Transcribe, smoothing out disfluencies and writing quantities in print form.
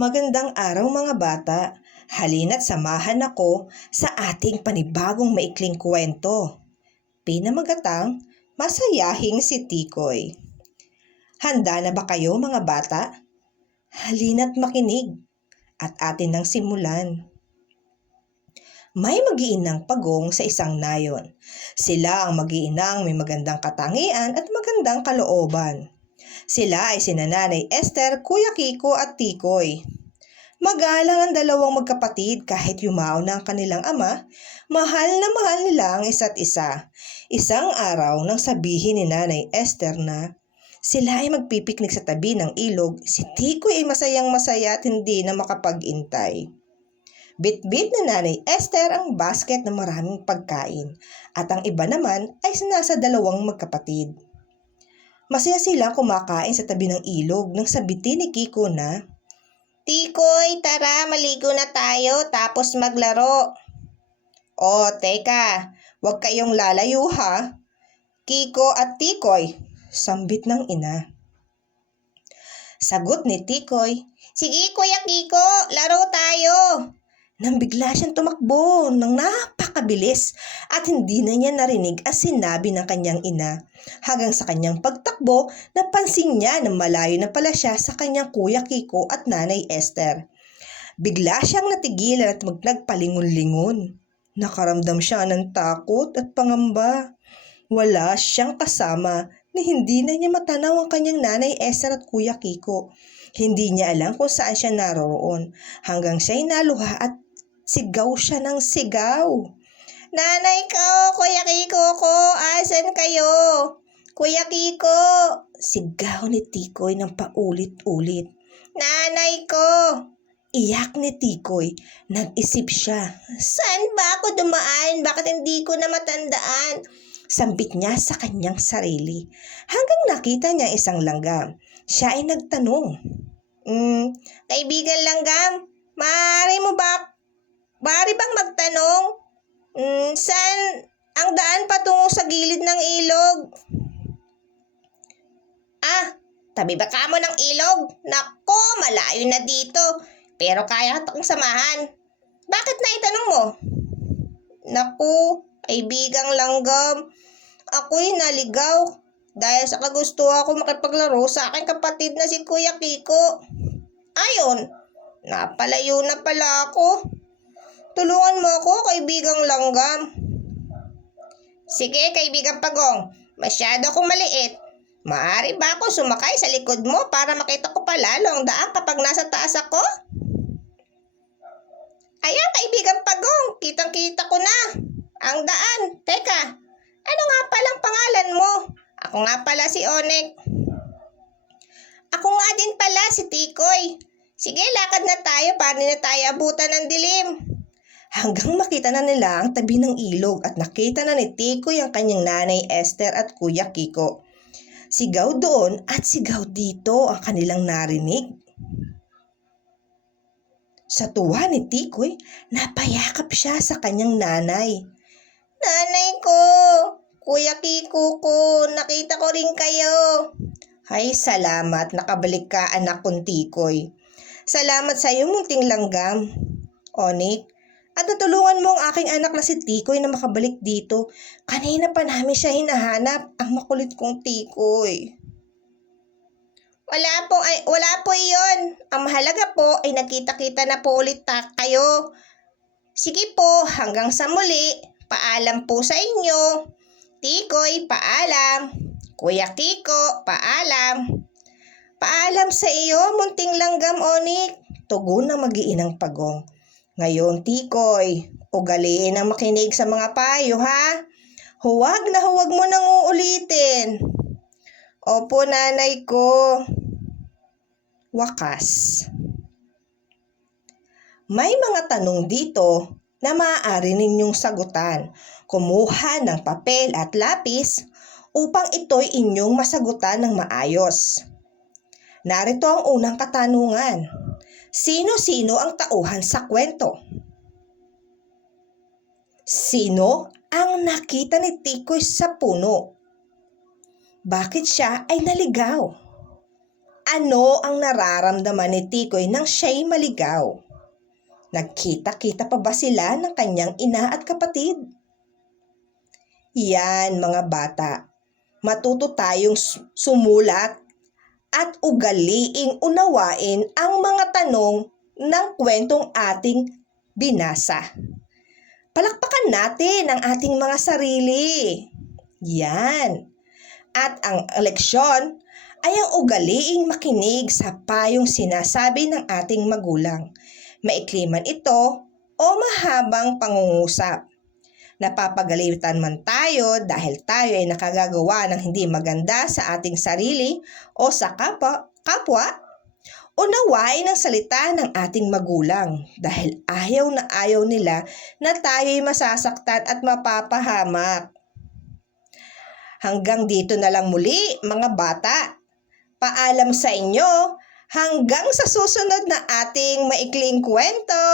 Magandang araw mga bata. Halina't samahan ako sa ating panibagong maikling kwento. Pinamagatang Masayahing si Tikoy. Handa na ba kayo mga bata? Halina't makinig at atin nang simulan. May mag-iinang pagong sa isang nayon. Sila ang mag-iinang may magandang katangian at magandang kalooban. Sila ay sina Nanay Esther, Kuya Kiko at Tikoy. Magalang ang dalawang magkapatid kahit yumao na ang kanilang ama, mahal na mahal nila ang isa't isa. Isang araw nang sabihin ni Nanay Esther na sila ay magpipiknik sa tabi ng ilog, si Tikoy ay masayang masaya at hindi na makapag-intay. Bit-bit na Nanay Esther ang basket ng maraming pagkain at ang iba naman ay nasa dalawang magkapatid. Masaya silang kumakain sa tabi ng ilog nang sabitin ni Kiko na, "Tikoy, tara, maligo na tayo tapos maglaro." "O, teka, huwag kayong lalayo ha, Kiko at Tikoy," sambit ng ina. Sagot ni Tikoy, "Sige Kuya Kiko, laro tayo." Nang bigla siyang tumakbo ng napakabilis at hindi na niya narinig ang sinabi ng kanyang ina. Hanggang sa kanyang pagtakbo, napansin niya na malayo na pala siya sa kanyang Kuya Kiko at Nanay Esther. Bigla siyang natigilan at nagpalingon-lingon. Nakaramdam siya ng takot at pangamba. Wala siyang kasama na hindi na niya matanaw ang kanyang Nanay Esther at Kuya Kiko. Hindi niya alam kung saan siya naroroon hanggang siya'y naluha at sigaw siya ng sigaw. "Nanay ko, Kuya Kiko ko, asan kayo? Kuya Kiko!" Sigaw ni Tikoy ng paulit-ulit. "Nanay ko!" Iyak ni Tikoy. Nag-isip siya. "Saan ba ako dumaan? Bakit hindi ko na matandaan?" Sambit niya sa kanyang sarili. Hanggang nakita niya isang langgam. Siya ay nagtanong, "Kaibigan langgam, maaari bang magtanong? Saan ang daan patungo sa gilid ng ilog?" "Tabi ba kamo ng ilog? Nako, malayo na dito. Pero kaya kitang samahan. Bakit na itanong mo?" "Naku, kaibigang langgam, ako'y naligaw dahil sa kagustuhan ko makipaglaro sa aking kapatid na si Kuya Kiko. Ayon, napalayo na pala ako. Tulungan mo ako, kaibigang langgam." "Sige, kaibigang pagong, masyado akong maliit. Maaari ba ako sumakay sa likod mo para makita ko pa lalo ang daan kapag nasa taas ako?" "Ayan, kaibigang pagong, kitang-kita ko na ang daan. Teka, ano nga palang pangalan mo?" "Ako nga pala si Onek." "Ako nga din pala si Tikoy. Sige, lakad na tayo para na tayo abutan ng dilim." Hanggang makita na nila ang tabi ng ilog at nakita na ni Tikoy ang kanyang Nanay Esther at Kuya Kiko. Sigaw doon at sigaw dito ang kanilang narinig. Sa tuwa ni Tikoy, napayakap siya sa kanyang nanay. "Nanay ko, Kuya Kiko ko, nakita ko rin kayo." "Ay, salamat, nakabalik ka anak kong Tikoy. Salamat sa iyo munting langgam, Onik. At natulungan mo ang aking anak na si Tikoy na makabalik dito. Kanina pa namin siya hinahanap, ang makulit kong Tikoy." Wala po iyon. Ang mahalaga po ay nagkita-kita na po ulit kayo. Sige po, hanggang sa muli. Paalam po sa inyo. Tikoy, paalam. Kuya Kiko, paalam. "Paalam sa iyo, munting langgam, Onik," tugon ng mag-iinang pagong. "Ngayon, Tikoy, ugaliin ang makinig sa mga payo, ha? Huwag na huwag mo nang uulitin." "Opo, nanay ko." Wakas. May mga tanong dito na maaari ninyong sagutan. Kumuha ng papel at lapis upang ito'y inyong masagutan ng maayos. Narito ang unang katanungan. Sino-sino ang tauhan sa kwento? Sino ang nakita ni Tikoy sa puno? Bakit siya ay naligaw? Ano ang nararamdaman ni Tikoy nang siya'y maligaw? Nagkita-kita pa ba sila ng kanyang ina at kapatid? Yan mga bata, matuto tayong sumulat at ugaliing unawain ang mga tanong ng kwentong ating binasa. Palakpakan natin ang ating mga sarili. Yan. At ang leksyon ay ang ugaliing makinig sa payong sinasabi ng ating magulang. Maikli man ito o mahabang pangungusap. Napapagalitan man tayo dahil tayo ay nakagagawa ng hindi maganda sa ating sarili o sa kapwa, unawain ang salita ng ating magulang dahil ayaw na ayaw nila na tayo'y masasaktan at mapapahamak. Hanggang dito na lang muli mga bata. Paalam sa inyo hanggang sa susunod na ating maikling kwento.